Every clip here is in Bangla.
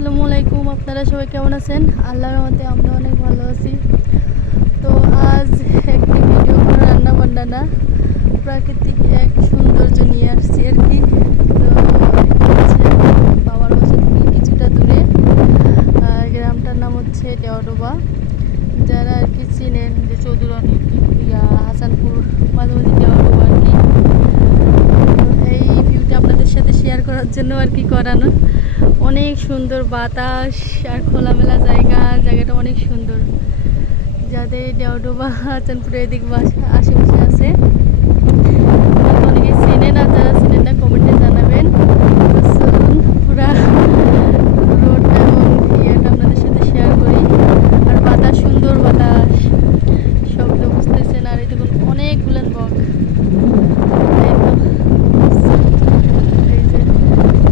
আসসালামু আলাইকুম। আপনারা সবাই কেমন আছেন? আল্লাহর রহমতে আমরা অনেক ভালো আছি। তো আজ একটি ভিডিও কোনো রান্না বান্না না, প্রাকৃতিক এক সৌন্দর্য নিয়ে আসছি আর কি। তো হচ্ছে বাবার বাসা থেকে কিছুটা দূরে, গ্রামটার নাম হচ্ছে দেওয়াডোবা। যারা আর কি চিনেন যে চৌধুরানী হাসানপুর মাঝামাঝি দেওয়াডোবা আর কি। এই ভিউটা আপনাদের সাথে শেয়ার করার জন্য আর কি করানো। অনেক সুন্দর বাতাস আর খোলামেলা জায়গাটা অনেক সুন্দর। যাদের দেওয়াডোবা হাসানপুরের এদিক আশেপাশে আছে অনেকে চেনেন, আর যারা চেনেন না কমেন্টে জানাবেন। চলুন পুরা রোডটা এবং ইয়েটা আপনাদের সাথে শেয়ার করি। আর বাতাস, সুন্দর বাতাস, শব্দ বুঝতেছেন। আর এই দেখুন অনেকগুলো বক। এই যে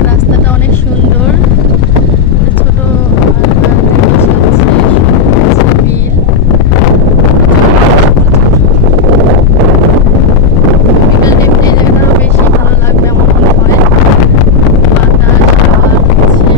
রাস্তাটা অনেক সুন্দর, ছোট বিল। বিকাল টাইমটা এই জায়গাটা আরো বেশি ভালো লাগবে আমার মনে হয়। বাতাস আর হচ্ছে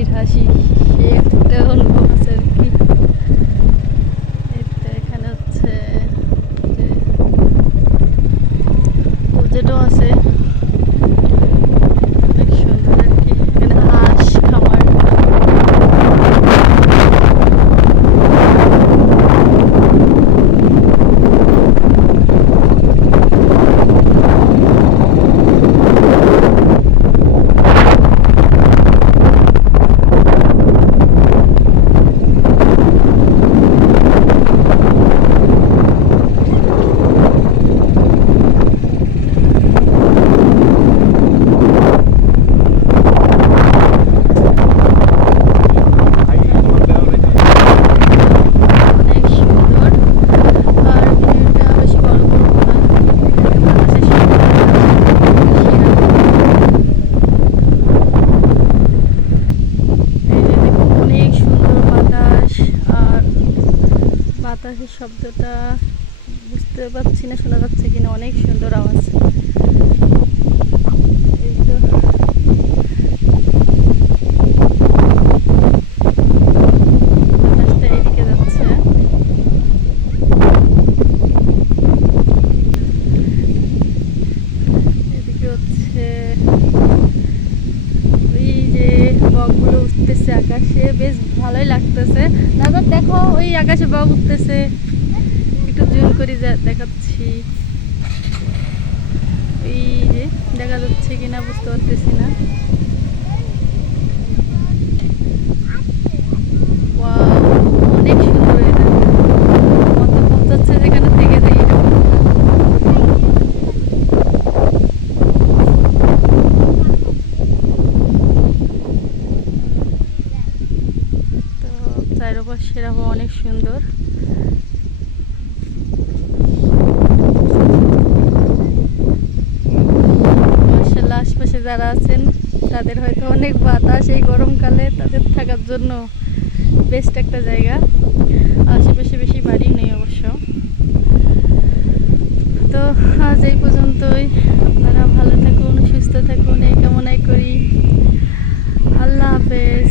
এই হাসি, সে একটা অনুভব আছে আর কি। এখানে হচ্ছে যে যেটাও আছে অনেক সুন্দর আর কি। এখানে হাঁস খামার। বাতাসের শব্দটা বুঝতে পারছি না, শোনা যাচ্ছে কিনা। অনেক সুন্দর আওয়াজ। এই তো বাতাসটা এইদিকে যাচ্ছে। এদিকে হচ্ছে ওই যে বকগুলো উঠতেছে আকাশে, বেশ ভালোই লাগতেছে। দাদা দেখো, ওই আকাশে বক উঠতেছে, একটু জুম করে দেখাচ্ছি। এই যে দেখা যাচ্ছে কিনা বুঝতে পারতেছি না। অনেক সুন্দর এটা, মন চাচ্ছে যেখানে থেকে যাই। তো চারপাশের আবহাওয়া অনেক সুন্দর। আশেপাশে যারা আছেন তাদের হয়তো অনেক বাতাস এই গরমকালে, তাদের থাকার জন্য বেস্ট একটা জায়গা। আশেপাশে বেশি বাড়ি নেই অবশ্য। তো আজ এই পর্যন্তই। আপনারা ভালো থাকুন, সুস্থ থাকুন এই কামনাই করি। আল্লাহ হাফেজ।